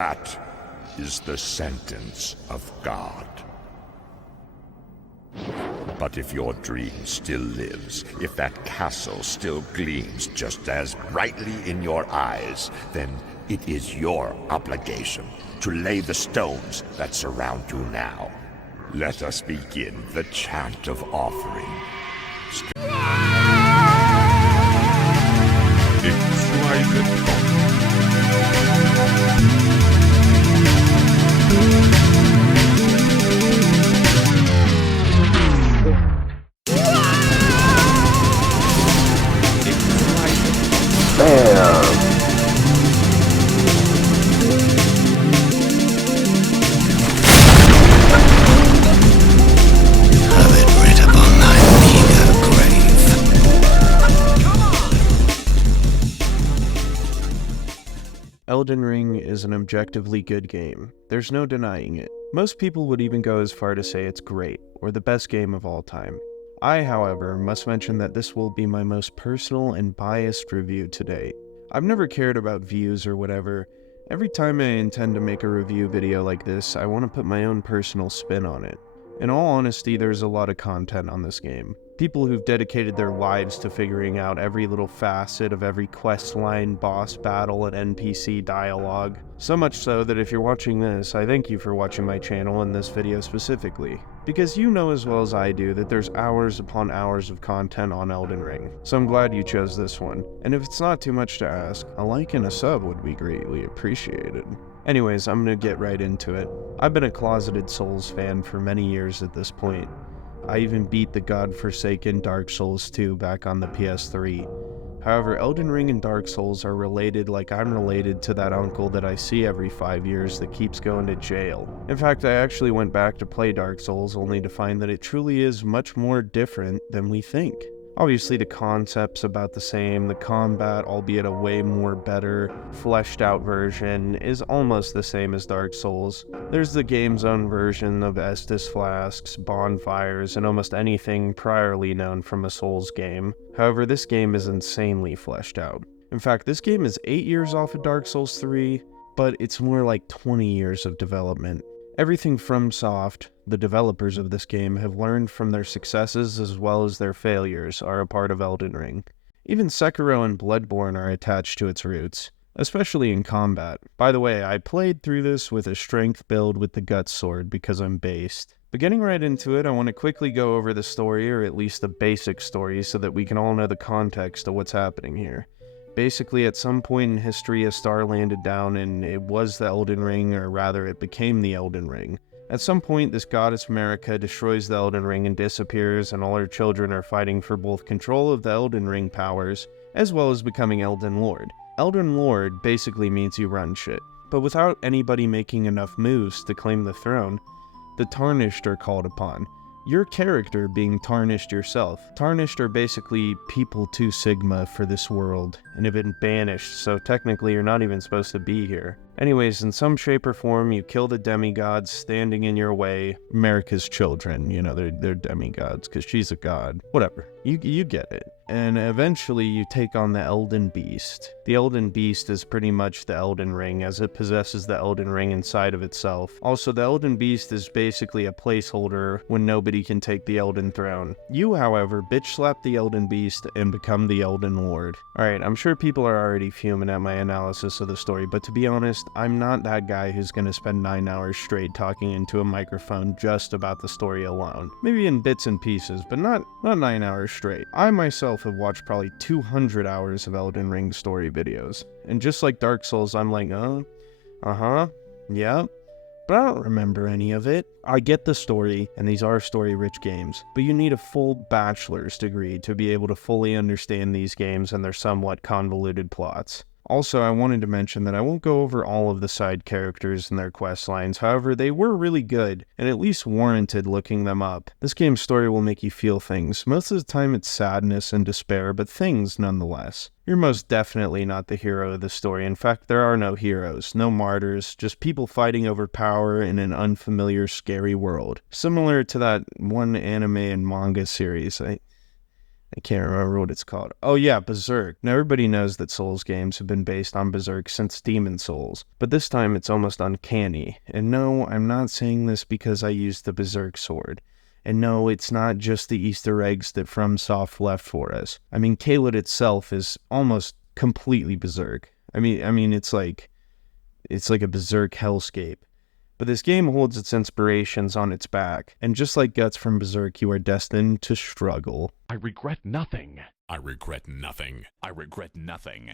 That is the sentence of God. But if your dream still lives, if that castle still gleams just as brightly in your eyes, then it is your obligation to lay the stones that surround you now. Let us begin the chant of offering. Elden Ring is an objectively good game. There's no denying it. Most people would even go as far to say it's great, or the best game of all time. I, however, must mention that this will be my most personal and biased review today. I've never cared about views or whatever. Every time I intend to make a review video like this, I want to put my own personal spin on it. In all honesty, there's a lot of content on this game. People who've dedicated their lives to figuring out every little facet of every quest line, boss battle, and NPC dialogue. So much so that if you're watching this, I thank you for watching my channel and this video specifically. Because you know as well as I do that there's hours upon hours of content on Elden Ring. So I'm glad you chose this one. And if it's not too much to ask, a like and a sub would be greatly appreciated. Anyways, I'm gonna get right into it. I've been a closeted Souls fan for many years at this point. I even beat the godforsaken Dark Souls 2 back on the PS3. However, Elden Ring and Dark Souls are related like I'm related to that uncle that I see every 5 years that keeps going to jail. In fact, I actually went back to play Dark Souls only to find that it truly is much more different than we think. Obviously the concept's about the same, the combat, albeit a way more better, fleshed out version, is almost the same as Dark Souls. There's the game's own version of Estus flasks, bonfires, and almost anything priorly known from a Souls game. However, this game is insanely fleshed out. In fact, this game is 8 years off of Dark Souls 3, but it's more like 20 years of development. Everything FromSoft, the developers of this game, have learned from their successes as well as their failures are a part of Elden Ring. Even Sekiro and Bloodborne are attached to its roots, especially in combat. By the way, I played through this with a strength build with the Gut Sword because I'm based. But getting right into it, I want to quickly go over the story, or at least the basic story, so that we can all know the context of what's happening here. Basically, at some point in history, a star landed down and it was the Elden Ring, or rather it became the Elden Ring. At some point, this goddess Marika destroys the Elden Ring and disappears, and all her children are fighting for both control of the Elden Ring powers, as well as becoming Elden Lord. Elden Lord basically means you run shit. But without anybody making enough moves to claim the throne, the Tarnished are called upon. Your character being Tarnished yourself. Tarnished are basically people 2 Sigma for this world, and have been banished, so technically you're not even supposed to be here. Anyways, in some shape or form, you kill the demigods standing in your way. Marika's children, you know, they're demigods, because she's a god. Whatever, you get it. And eventually you take on the Elden Beast. The Elden Beast is pretty much the Elden Ring, as it possesses the Elden Ring inside of itself. Also, the Elden Beast is basically a placeholder when nobody can take the Elden Throne. You, however, bitch slap the Elden Beast and become the Elden Lord. Alright, I'm sure people are already fuming at my analysis of the story, but to be honest, I'm not that guy who's gonna spend 9 hours straight talking into a microphone just about the story alone. Maybe in bits and pieces, but not 9 hours straight. I myself have watched probably 200 hours of Elden Ring story videos. And just like Dark Souls, I'm like, yeah, but I don't remember any of it. I get the story, and these are story-rich games, but you need a full bachelor's degree to be able to fully understand these games and their somewhat convoluted plots. Also, I wanted to mention that I won't go over all of the side characters and their quest lines, however, they were really good, and at least warranted looking them up. This game's story will make you feel things. Most of the time it's sadness and despair, but things nonetheless. You're most definitely not the hero of the story. In fact, there are no heroes, no martyrs, just people fighting over power in an unfamiliar, scary world. Similar to that one anime and manga series. I I can't remember what it's called. Oh yeah, Berserk. Now everybody knows that Souls games have been based on Berserk since Demon Souls, but this time it's almost uncanny. And no, I'm not saying this because I used the Berserk sword. And no, it's not just the Easter eggs that FromSoft left for us. I mean, Caelid itself is almost completely Berserk. I mean, it's like a Berserk hellscape. But this game holds its inspirations on its back, and just like Guts from Berserk, you are destined to struggle. I regret nothing. I regret nothing. I regret nothing.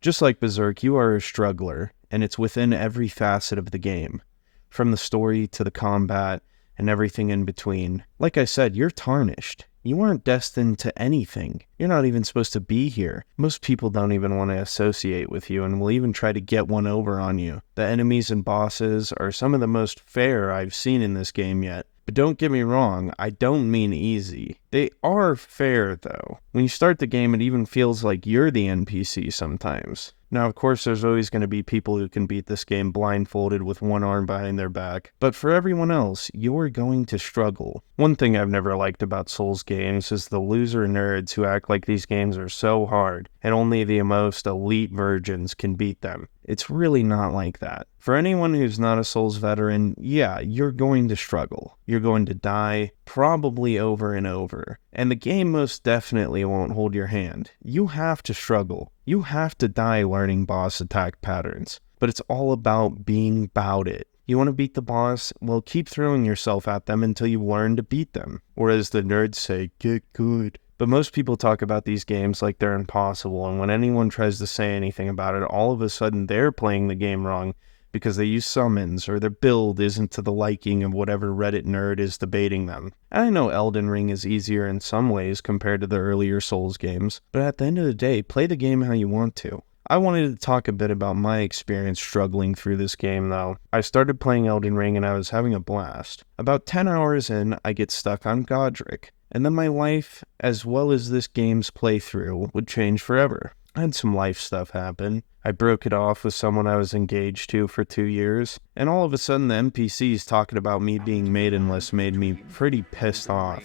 Just like Berserk, you are a struggler, and it's within every facet of the game, from the story to the combat and everything in between. Like I said, you're tarnished. You aren't destined to anything. You're not even supposed to be here. Most people don't even want to associate with you and will even try to get one over on you. The enemies and bosses are some of the most fair I've seen in this game yet. But don't get me wrong, I don't mean easy. They are fair though. When you start the game, it even feels like you're the NPC sometimes. Now, of course, there's always going to be people who can beat this game blindfolded with one arm behind their back, but for everyone else, you're going to struggle. One thing I've never liked about Souls games is the loser nerds who act like these games are so hard, and only the most elite virgins can beat them. It's really not like that. For anyone who's not a Souls veteran, yeah, you're going to struggle. You're going to die, probably over and over. And the game most definitely won't hold your hand. You have to struggle. You have to die learning boss attack patterns. But it's all about being about it. You want to beat the boss? Well, keep throwing yourself at them until you learn to beat them. Or as the nerds say, get good. But most people talk about these games like they're impossible, and when anyone tries to say anything about it, all of a sudden they're playing the game wrong because they use summons or their build isn't to the liking of whatever Reddit nerd is debating them. And I know Elden Ring is easier in some ways compared to the earlier Souls games, but at the end of the day, play the game how you want to. I wanted to talk a bit about my experience struggling through this game though. I started playing Elden Ring and I was having a blast. About 10 hours in, I get stuck on Godric. And then my life, as well as this game's playthrough, would change forever. I had some life stuff happen. I broke it off with someone I was engaged to for 2 years, and all of a sudden the NPCs talking about me being maidenless made me pretty pissed off.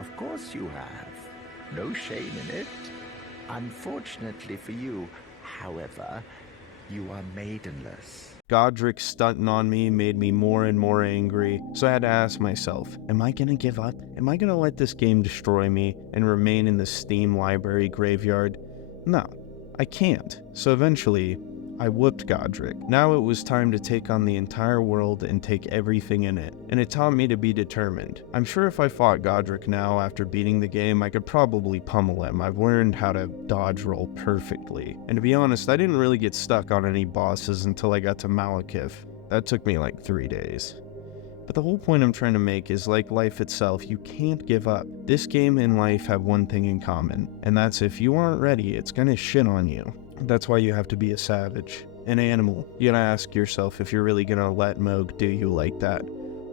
Of course you have. No shame in it. Unfortunately for you, however, you are maidenless. Godric stunting on me made me more and more angry, so I had to ask myself, am I gonna give up? Am I gonna let this game destroy me and remain in the Steam library graveyard? No, I can't. So eventually, I whooped Godric. Now it was time to take on the entire world and take everything in it, and it taught me to be determined. I'm sure if I fought Godric now after beating the game, I could probably pummel him. I've learned how to dodge roll perfectly. And to be honest, I didn't really get stuck on any bosses until I got to Malekith. That took me like 3 days. But the whole point I'm trying to make is, like life itself, you can't give up. This game and life have one thing in common, and that's if you aren't ready, it's gonna shit on you. That's why you have to be a savage, an animal. You gotta ask yourself if you're really gonna let Moog do you like that,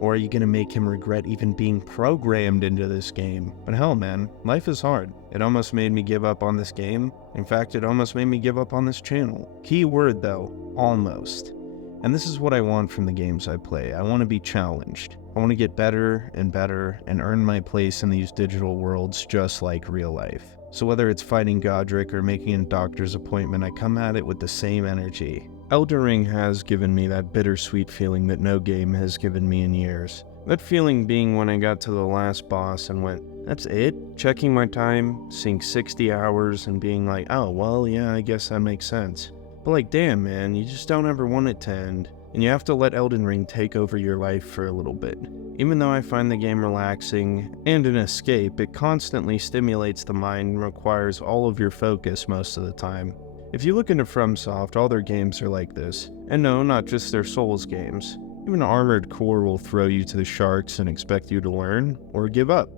or are you gonna make him regret even being programmed into this game? But hell man, life is hard. It almost made me give up on this game. In fact, it almost made me give up on this channel. Key word though, almost. And this is what I want from the games I play. I want to be challenged. I want to get better and better and earn my place in these digital worlds just like real life. So whether it's fighting Godric or making a doctor's appointment, I come at it with the same energy. Elden Ring has given me that bittersweet feeling that no game has given me in years. That feeling being when I got to the last boss and went, that's it? Checking my time, seeing 60 hours and being like, oh well, yeah, I guess that makes sense. But like, damn man, you just don't ever want it to end, and you have to let Elden Ring take over your life for a little bit. Even though I find the game relaxing and an escape, it constantly stimulates the mind and requires all of your focus most of the time. If you look into FromSoft, all their games are like this. And no, not just their Souls games. Even Armored Core will throw you to the sharks and expect you to learn, or give up.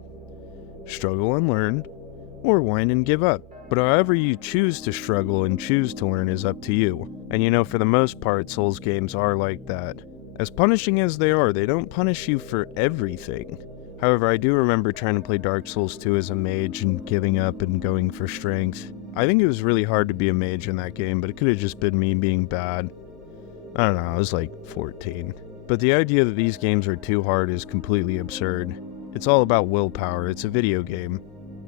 Struggle and learn, or whine and give up. But however you choose to struggle and choose to learn is up to you. And you know, for the most part, Souls games are like that. As punishing as they are, they don't punish you for everything. However, I do remember trying to play Dark Souls 2 as a mage and giving up and going for strength. I think it was really hard to be a mage in that game, but it could have just been me being bad. I don't know, I was like 14. But the idea that these games are too hard is completely absurd. It's all about willpower, it's a video game.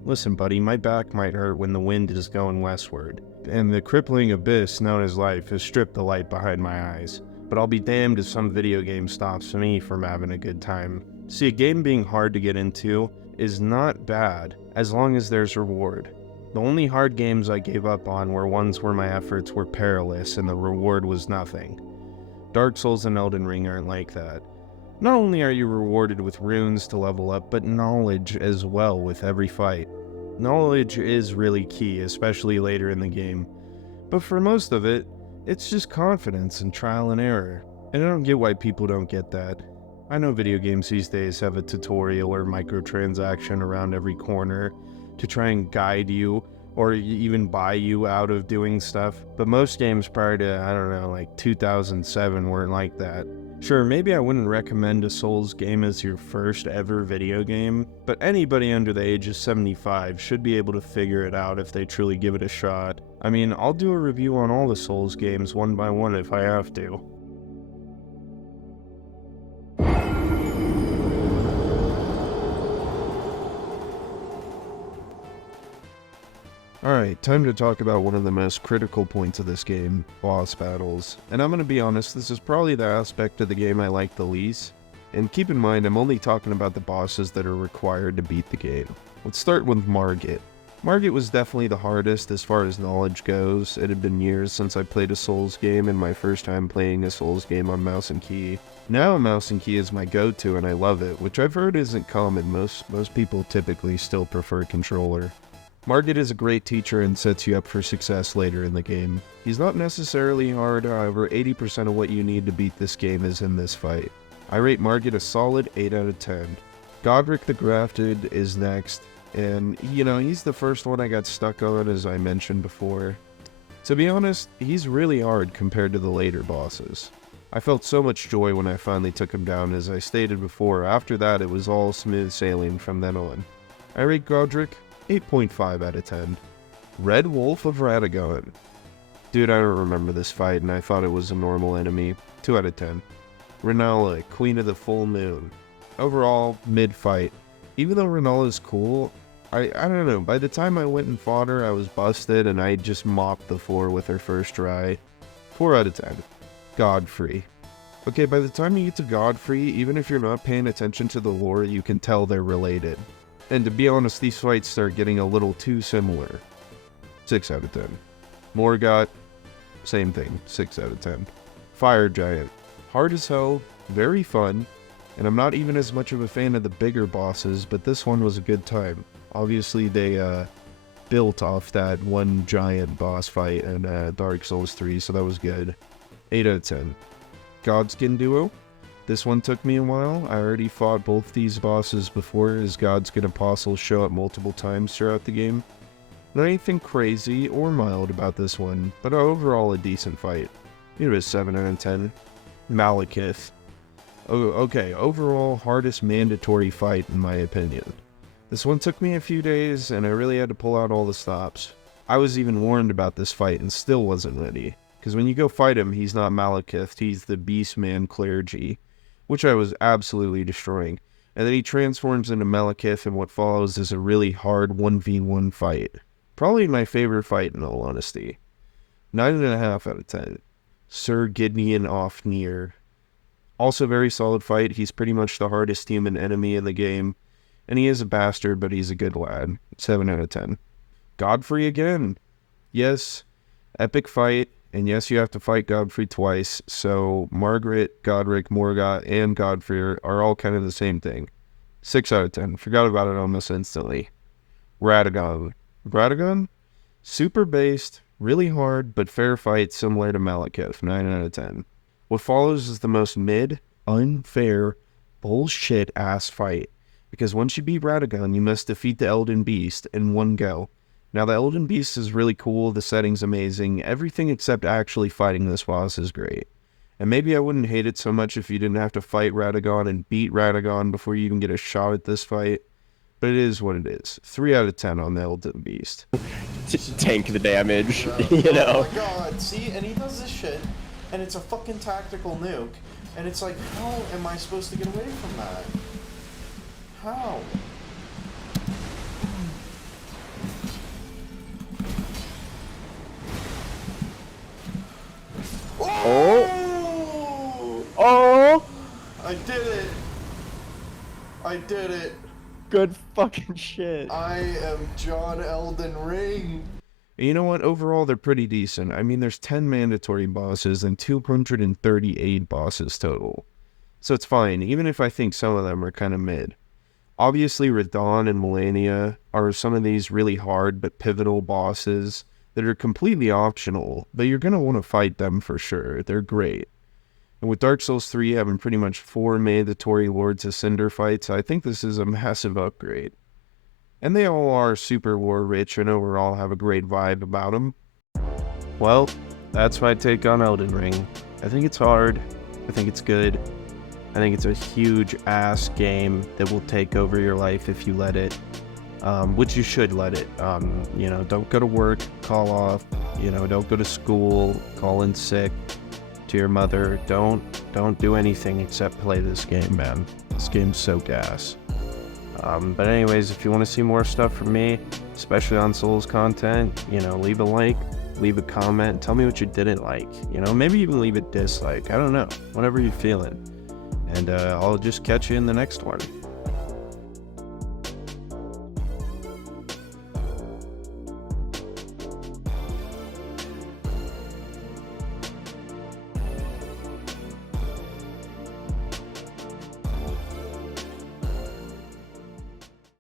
Listen buddy, my back might hurt when the wind is going westward, and the crippling abyss known as life has stripped the light behind my eyes. But I'll be damned if some video game stops me from having a good time. See, a game being hard to get into is not bad, as long as there's reward. The only hard games I gave up on were ones where my efforts were perilous and the reward was nothing. Dark Souls and Elden Ring aren't like that. Not only are you rewarded with runes to level up, but knowledge as well with every fight. Knowledge is really key, especially later in the game. But for most of it, it's just confidence and trial and error. And I don't get why people don't get that. I know video games these days have a tutorial or microtransaction around every corner to try and guide you or even buy you out of doing stuff. But most games prior to, I don't know, like 2007 weren't like that. Sure, maybe I wouldn't recommend a Souls game as your first ever video game, but anybody under the age of 75 should be able to figure it out if they truly give it a shot. I mean, I'll do a review on all the Souls games one by one if I have to. Alright, time to talk about one of the most critical points of this game, boss battles. And I'm gonna be honest, this is probably the aspect of the game I like the least. And keep in mind, I'm only talking about the bosses that are required to beat the game. Let's start with Margit. Margit was definitely the hardest as far as knowledge goes. It had been years since I played a Souls game, and my first time playing a Souls game on mouse and key. Now mouse and key is my go-to and I love it, which I've heard isn't common. Most people typically still prefer controller. Margit is a great teacher and sets you up for success later in the game. He's not necessarily hard, however 80% of what you need to beat this game is in this fight. I rate Margit a solid 8 out of 10. Godric the Grafted is next, and you know, he's the first one I got stuck on as I mentioned before. To be honest, he's really hard compared to the later bosses. I felt so much joy when I finally took him down. As I stated before, after that it was all smooth sailing from then on. I rate Godric 8.5 out of 10. Red Wolf of Radagon. Dude, I don't remember this fight and I thought it was a normal enemy. 2 out of 10. Renala, Queen of the Full Moon. Overall, mid-fight. Even though Renala's cool, I don't know, by the time I went and fought her, I was busted and I just mopped the floor with her first try. 4 out of 10. Godfrey. Okay, by the time you get to Godfrey, even if you're not paying attention to the lore, you can tell they're related. And to be honest, these fights start getting a little too similar. 6 out of 10. Morgott, same thing, 6 out of 10. Fire Giant. Hard as hell, very fun, and I'm not even as much of a fan of the bigger bosses, but this one was a good time. Obviously, they built off that one giant boss fight in Dark Souls 3, so that was good. 8 out of 10. Godskin Duo. This one took me a while. I already fought both these bosses before, as Godskin Apostles show up multiple times throughout the game. Not anything crazy or mild about this one, but overall a decent fight. It was 7 out of 10. Malekith. Oh, okay, overall hardest mandatory fight in my opinion. This one took me a few days, and I really had to pull out all the stops. I was even warned about this fight and still wasn't ready. Because when you go fight him, he's not Malekith, he's the Beastman Clergy, which I was absolutely destroying. And then he transforms into Malekith, and what follows is a really hard 1v1 fight. Probably my favorite fight in all honesty. 9.5 out of 10. Sir Gideon Ofnir. Also very solid fight. He's pretty much the hardest human enemy in the game. And he is a bastard, but he's a good lad. 7 out of 10. Godfrey again. Yes, epic fight. And yes, you have to fight Godfrey twice. So Margaret, Godric, Morgott, and Godfrey are all kind of the same thing. 6 out of 10. Forgot about it almost instantly. Radagon. Radagon? Super based, really hard, but fair fight similar to Malekith. 9 out of 10. What follows is the most mid, unfair, bullshit-ass fight. Because once you beat Radagon, you must defeat the Elden Beast in one go. Now, the Elden Beast is really cool, the setting's amazing, everything except actually fighting this boss is great. And maybe I wouldn't hate it so much if you didn't have to fight Radagon and beat Radagon before you even get a shot at this fight. But it is what it is. 3 out of 10 on the Elden Beast. Tank the damage, you know? Oh my god, see? And he does this shit, and it's a fucking tactical nuke. And it's like, how am I supposed to get away from that? How? Oh! I did it! I did it! Good fucking shit. I am John Elden Ring. You know what? Overall, they're pretty decent. I mean, there's 10 mandatory bosses and 238 bosses total. So it's fine, even if I think some of them are kind of mid. Obviously, Radon and Melania are some of these really hard but pivotal bosses that are completely optional, but you're going to want to fight them for sure. They're great. And with Dark Souls 3 having pretty much 4 mandatory Lords of Cinder fights, I think this is a massive upgrade. And they all are super war rich and overall have a great vibe about them. Well, that's my take on Elden Ring. I think it's hard. I think it's good. I think it's a huge ass game that will take over your life if you let it. Which you should let it. You know, don't go to work, call off. You know, don't go to school, call in sick to your mother. Don't do anything except play this game, man. This game's so gas. But anyways, if you want to see more stuff from me, especially on Souls content, you know, leave a like, leave a comment, tell me what you didn't like, you know, maybe even leave a dislike, I don't know, whatever you're feeling, and I'll just catch you in the next one.